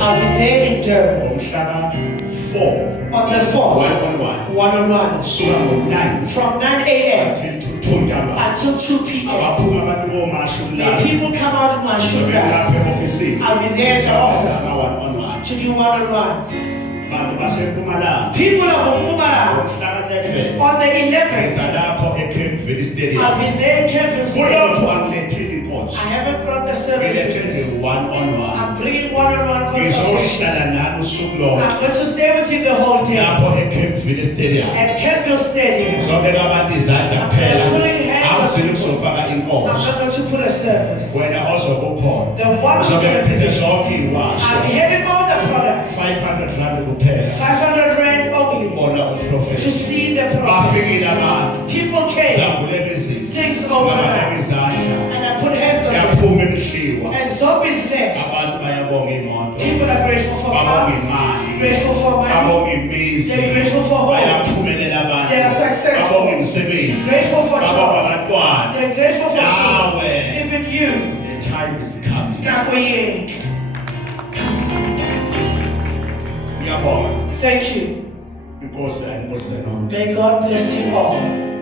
I'll be there in Durban. ngomhlaka 4 On the 4th, one-on-ones. From 9 a.m. until 2 p.m. The people come out of my shoulders. I'll be there at the office to do one-on-ones. People of Mpumalanga, on the 11th, I'll be there in Kempville Stadium. I haven't brought the services. I'm bringing one-on-one consultation. I'm going to stay with you the whole day. At Kempville Stadium. I'm putting hands on people. I'm not going to put a service. The one who's going to be there. I'm having all the products. 500 rand only to see the prophet. People came. Things overnight. And I put hands on them. And zombies left. People are grateful for cars, grateful for money, they're grateful for homes, they are successful, grateful for jobs, they're grateful for children. Even you, the time is coming. Thank you. May God bless you all.